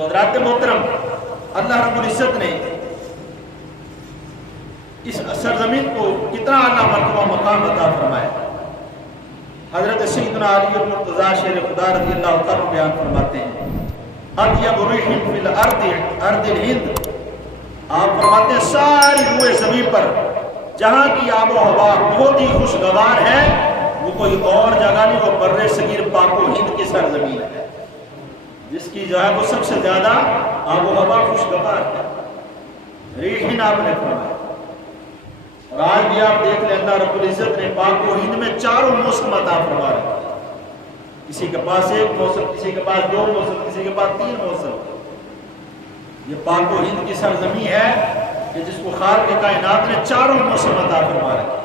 تو حضرات محترم، اللہ رب العزت نے اس سرزمین کو کتنا اعلیٰ مرتبہ مقام عطا فرمایا۔ حضرت سیدنا علی المرتضیٰ شیر خدا رضی اللہ تعالیٰ بیان فرماتے ہیں، اطیب ریح فی الارض ارض الہند، آپ فرماتے ہیں ساری روئے زمین پر جہاں کی آب و ہوا بہت ہی خوشگوار ہے، وہ کوئی اور جگہ نہیں، وہ بر صغیر پاک و ہند کی سرزمین ہے، جس کی جو ہے وہ سب سے زیادہ آب و ہوا خوشگوار ہے۔ ریحین آپ نے فرمایا، اور آج بھی آپ دیکھ لیں اللہ رب العزت نے پاک و ہند میں چاروں موسم عطا فرما رکھے ہیں۔ کسی کے پاس ایک موسم، کسی کے پاس دو موسم، کسی کے پاس تین موسم۔ یہ پاک و ہند کی سرزمین ہے کہ جس کو خالق کائنات نے چاروں موسم عطا فرما رکھے ہیں،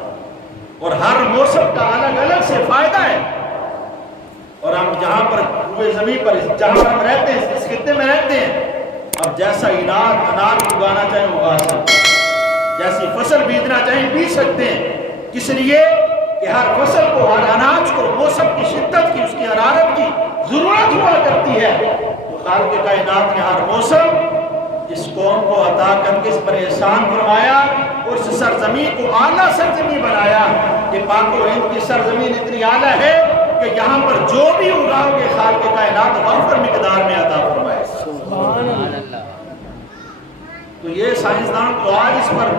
اور ہر موسم کا الگ الگ سے فائدہ ہے۔ اور ہم جہاں پر روئے زمین پر جہاں پر ہم رہتے ہیں، اس خطے میں رہتے ہیں، اب جیسا اناج اگانا چاہیں اگا سکتے ہیں، جیسی فصل بیجنا چاہیں بیج سکتے ہیں۔ کس لیے کہ ہر فصل کو، ہر اناج کو موسم کی شدت کی، اس کی حرارت کی ضرورت ہوا کرتی ہے۔ تو خالق کائنات نے ہر موسم اس قوم کو عطا کر کے اس پر احسان فرمایا، اور اس سرزمین کو اعلیٰ سرزمین بنایا کہ پاک و ہند کی سرزمین اتنی اعلیٰ ہے کہ یہاں پر جو بھی اگاؤ گے خالق کائنات وافر مقدار میں عطا فرمائے۔ سبحان اللہ۔ تو یہ سائنسدان تو آج اس پر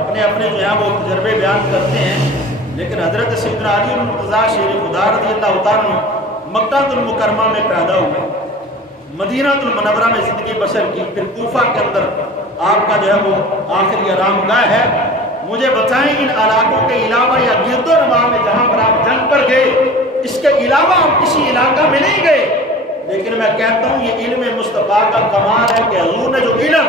اپنے اپنے جو ہے وہ تجربے بیان کرتے ہیں، لیکن حضرت سیدنا علی المرتضیٰ شیر خدا رضی اللہ تعالیٰ مکہ المکرمہ میں پیدا ہوئے، مدینہ المنورہ میں زندگی بسر کی، پھر کوفہ کے اندر آپ کا جو ہے وہ آخری آرام گاہ ہے۔ مجھے بتائیں ان علاقوں کے علاوہ یا گرد و نواح میں جہاں پر آپ جنگ پر گئے، اس کے علاوہ آپ کسی علاقہ میں نہیں گئے، لیکن میں کہتا ہوں یہ علم مصطفیٰ کا کمال ہے کہ حضور نے جو علم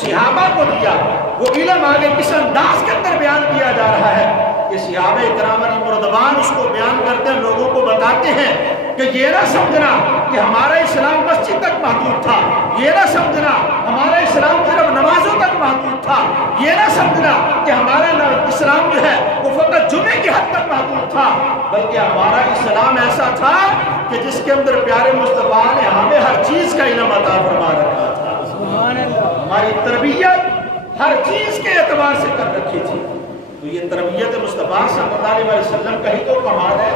صحابہ کو دیا، وہ علم آگے کس انداز کے اندر بیان کیا جا رہا ہے کہ صحابہ کرام مردوان اس کو بیان کرتے ہیں، لوگوں کو بتاتے ہیں کہ یہ نہ سمجھنا کہ ہمارا اسلام مسجد تک محدود تھا، یہ نہ سمجھنا ہمارا اسلام صرف نمازوں تک محدود تھا، یہ نہ سمجھنا کہ ہمارا اسلام جو ہے وہ فقط جمعے کی حد تک محدود تھا، بلکہ ہمارا اسلام ایسا تھا کہ جس کے اندر پیارے مصطفیٰ نے ہمیں ہر چیز کا علم عطا فرما رکھا تھا۔ ہماری تربیت ہر چیز کے اعتبار سے کر رکھی تھی۔ تو یہ تربیت مصطفیٰ صلی اللہ علیہ وسلم کا ہی تو کمال ہے۔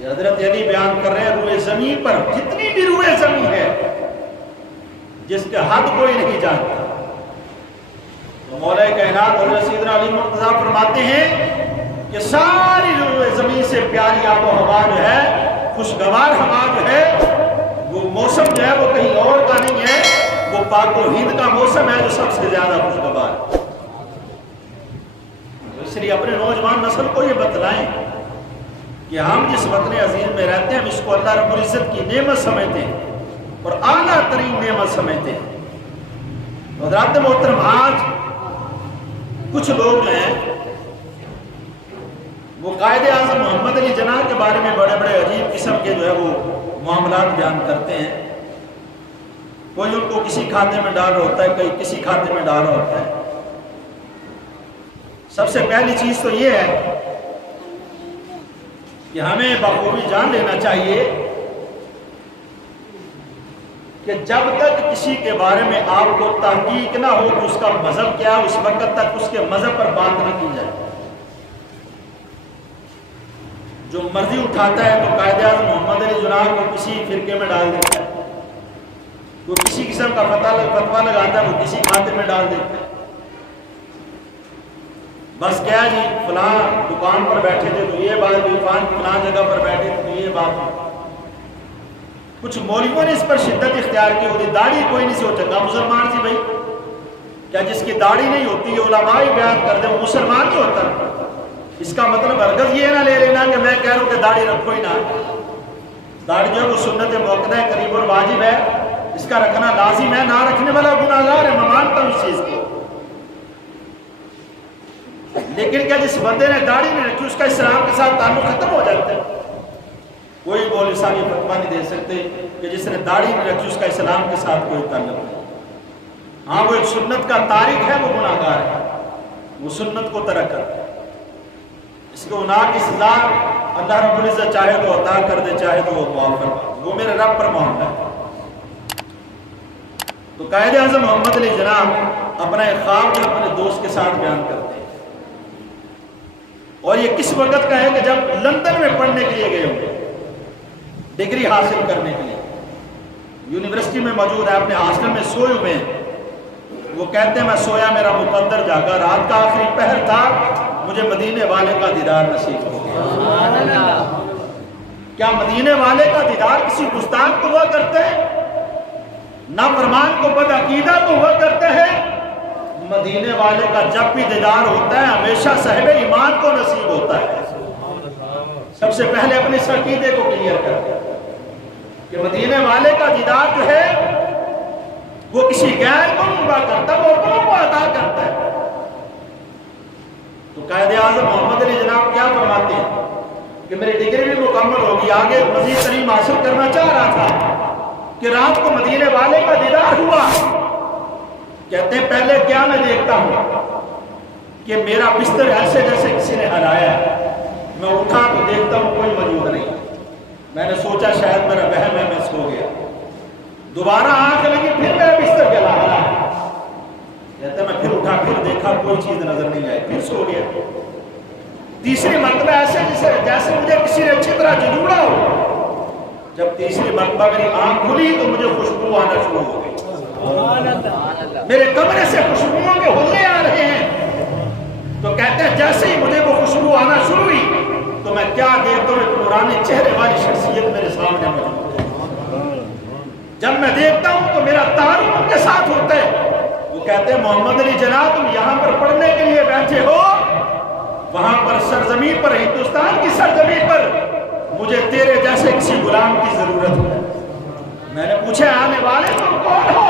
یہ حضرت علی بیان کر رہے ہیں روئے زمین پر جتنی بھی روئے زمین ہے جس کے حد کوئی نہیں جانتا، تو مولا کائنات حضرت سیدنا علی مرتضیٰ فرماتے ہیں کہ ساری روئے زمین سے پیاری آب و ہوا جو ہے، خوشگوار ہوا جو ہے، وہ موسم جو ہے وہ کہیں اور کا نہیں ہے، وہ پاک و ہند کا موسم ہے جو سب سے زیادہ خوشگوار ہے۔ اس لیے اپنے نوجوان نسل کو یہ بتلائیں کہ ہم جس وطن عظیم میں رہتے ہیں، ہم اس کو اللہ رب العزت کی نعمت سمجھتے ہیں اور اعلیٰ ترین نعمت سمجھتے ہیں۔ حضرات محترم، آج کچھ لوگ جو ہیں وہ قائد اعظم محمد علی جناح کے بارے میں بڑے بڑے عجیب قسم کے جو ہے وہ معاملات بیان کرتے ہیں۔ کوئی ان کو کسی کھاتے میں ڈال رہا ہوتا ہے، کوئی کسی کھاتے میں ڈال رہا ہوتا ہے۔ سب سے پہلی چیز تو یہ ہے کہ ہمیں بخوبی جان لینا چاہیے کہ جب تک کسی کے بارے میں آپ کو تحقیق نہ ہو کہ اس کا مذہب کیا ہے، اس وقت تک اس کے مذہب پر بات نہ کی جائے۔ جو مرضی اٹھاتا ہے تو قائد اعظم محمد علی جناح کو کسی فرقے میں ڈال دیتا ہے، وہ کسی قسم کا فتویٰ لگاتا ہے وہ کسی کھاتے میں ڈال دیتا ہے۔ بس کیا جی فلاں دکان پر بیٹھے تھے تو یہ بات ہوئی، فلاں جگہ پر بیٹھے تھے تو یہ بات ہوئی۔ کچھ مولویوں نے اس پر شدت اختیار کی ہوتی، داڑھی کوئی نہیں سے ہو چکا مسلمان سی بھائی، کیا جس کی داڑھی نہیں ہوتی ہے علماء ہی بیان کر دیں وہ مسلمان نہیں ہوتا؟ اس کا مطلب ہرگز یہ نہ لے لینا کہ میں کہہ رہا ہوں کہ داڑھی رکھو ہی نہ۔ داڑھی جو ہے وہ سنت موقدہ ہے، قریب اور واجب ہے، اس کا رکھنا لازم ہے، نہ رکھنے والا گناہگار ہے، میں مانتا ہوں اس چیز کو۔ لیکن کیا جس بندے نے داڑھی نہیں رکھی اس کا اسلام کے ساتھ تعلق ختم ہو جاتا ہے؟ کوئی مولوی صاحب یہ فتویٰ نہیں دے سکتے کہ جس نے داڑھی نہیں رکھی اس کا اسلام کے ساتھ کوئی تعلق نہیں۔ ہاں وہ ایک سنت کا تارک ہے، وہ گناہگار ہے، وہ سنت کو ترک کرتا ہے۔ اس کو گناہ کی سزا اللہ رب العزت چاہے تو عطا کر دے، چاہے تو وہ معاف کر دے، وہ میرے رب پر معاملہ ہے۔ تو قائد اعظم محمد علی جناح اپنا ایک خواب جو اپنے دوست کے ساتھ بیان کرتے ہیں، اور یہ کس وقت کا ہے کہ جب لندن میں پڑھنے کے لیے گئے ہوں، ڈگری حاصل کرنے کے لیے یونیورسٹی میں موجود ہے، اپنے ہاسٹل میں سوئے ہوئے ہیں۔ وہ کہتے ہیں میں سویا میرا مقدر جاگا، رات کا آخری پہر تھا، مجھے مدینے والے کا دیدار نصیب ہو گیا۔ کیا مدینے والے کا دیدار کسی گستاخ کو ہوا کرتے ہیں؟ نافرمان کو، بد عقیدہ کو ہوا کرتے ہیں؟ مدینے والے کا جب بھی دیدار ہوتا ہے ہمیشہ صاحب ایمان کو نصیب ہوتا ہے۔ سب سے پہلے اپنے اس عقیدے کو کلیئر کرتے ہیں کہ مدینے والے کا دیدار جو ہے وہ کسی غیر کو نہیں ہوا کرتا، وہ اپنوں کو عطا کرتا ہے۔ تو قائد اعظم محمد علی جناح کیا فرماتے ہیں کہ میری ڈگری بھی مکمل ہوگی، آگے مزید تعلیم حاصل کرنا چاہ رہا تھا کہ رات کو مدینے والے کا دیدار ہوا۔ کہتے ہیں پہلے کیا میں دیکھتا ہوں کہ میرا بستر ایسے جیسے کسی نے ہلایا ہے، میں اٹھا تو دیکھتا ہوں کوئی موجود نہیں، میں نے سوچا شاید میرا وہم ہے، میں سو گیا۔ دوبارہ آنکھ لگی، پھر میرا بستر گلا ہلا ہے، کہتا میں پھر اٹھا، پھر دیکھا کوئی چیز نظر نہیں آئی، پھر سو گیا۔ تیسری مرتبہ ایسے جیسے مجھے کسی نے اچھی طرح جھنجھوڑا ہو۔ جب تیسری مرتبہ میری آنکھ کھلی تو مجھے خوشبو آنا شروع ہو گئی، میرے کمرے سے خوشبوؤں کے حلے آ رہے ہیں۔ تو کہتے ہیں جیسے ہی مجھے وہ خوشبو آنا شروع ہوئی تو میں کیا دیکھتا ہوں، ایک نورانی چہرے والی شخصیت میرے سامنے موجود ہے۔ جب میں دیکھتا ہوں تو میرا تعارف ان کے ساتھ ہوتا ہے۔ وہ کہتے ہیں محمد علی جناح تم یہاں پر پڑھنے کے لیے بیٹھے ہو، وہاں پر سرزمین پر، ہندوستان کی سرزمین پر مجھے تیرے جیسے کسی غلام کی ضرورت ہے۔ میں نے پوچھا آنے والے تم کون ہو؟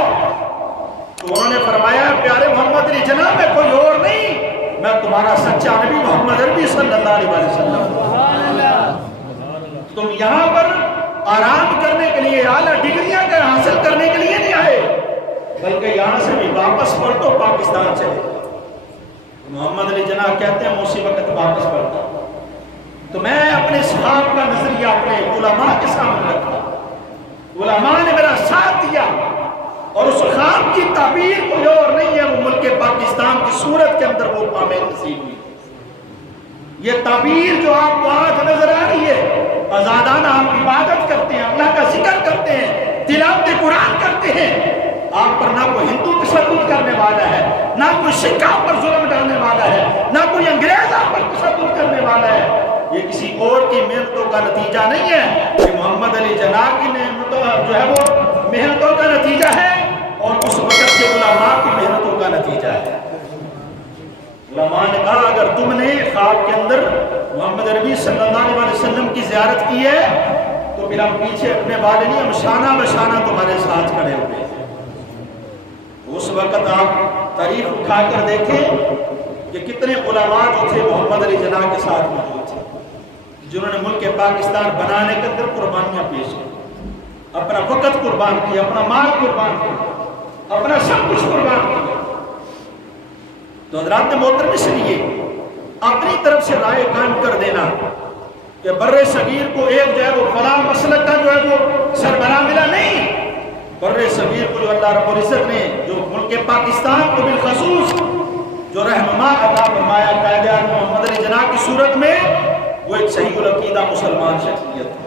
تو انہوں نے فرمایا پیارے محمد علی جناح میں کوئی اور نہیں، میں تمہارا سچا نبی محمد عربی صلی اللہ علیہ وسلم۔ تم یہاں پر آرام کرنے کے لیے، اعلیٰ ڈگریاں حاصل کرنے کے لیے نہیں آئے، بلکہ یہاں سے بھی واپس پلٹو پاکستان چلے۔ محمد علی جناح کہتے ہیں میں اسی وقت واپس پلٹا تو میں اپنے صحاب کا نظریہ اپنے علماء کے سامنے رکھا، علماء نے میرا ساتھ دیا، اور اس خواب کی تعبیر کوئی اور نہیں ہے، وہ ملک پاکستان کی صورت کے اندر وہ ہمیں نصیب ہوئی۔ یہ تعبیر جو آپ کو آج نظر آ رہی ہے، آزادانہ ہم عبادت کرتے ہیں، اللہ کا ذکر کرتے ہیں، تلاوت قرآن کرتے ہیں، آپ پر نہ کوئی ہندو تشدد کرنے والا ہے، نہ کوئی سکھ آپ پر ظلم ڈالنے والا ہے، نہ کوئی انگریز آپ پر تشدد کرنے والا ہے۔ یہ کسی اور کی محنتوں کا نتیجہ نہیں ہے، یہ محمد علی جناح کی محنتوں جو ہے وہ محنتوں کا نتیجہ ہے، اور اس وقت کے علماء کی محنتوں کا نتیجہ ہے۔ علماء نے کہا اگر تم نے خواب کے اندر محمد عربی صلی اللہ علیہ وسلم کی زیارت کی ہے تو پھر ہم پیچھے اپنے والے نہیں، ہم شانہ بشانہ تمہارے ساتھ کھڑے ہوئے ہیں۔ اس وقت آپ تاریخ اٹھا کر دیکھیں کہ کتنے علماء جو تھے محمد علی جناح کے ساتھ موجود تھے، جنہوں نے ملک پاکستان بنانے کے اندر قربانیاں پیش کی، اپنا وقت قربان کیا، اپنا مال قربان کیا، اپنا سب کچھ قربان کیا۔ تو حضرات محترم اس لیے اپنی طرف سے رائے قائم کر دینا کہ بر صغیر کو ایک جو ہے وہ فلاں مسلک کا جو ہے وہ سربراہ ملا نہیں، بر صغیر کو جو اللہ رب العزت نے جو ملک پاکستان کو بالخصوص جو رہنما عطا فرمایا قائد اعظم محمد علی جناح کی صورت میں، وہ ایک صحیح العقیدہ مسلمان شخصیت ہے۔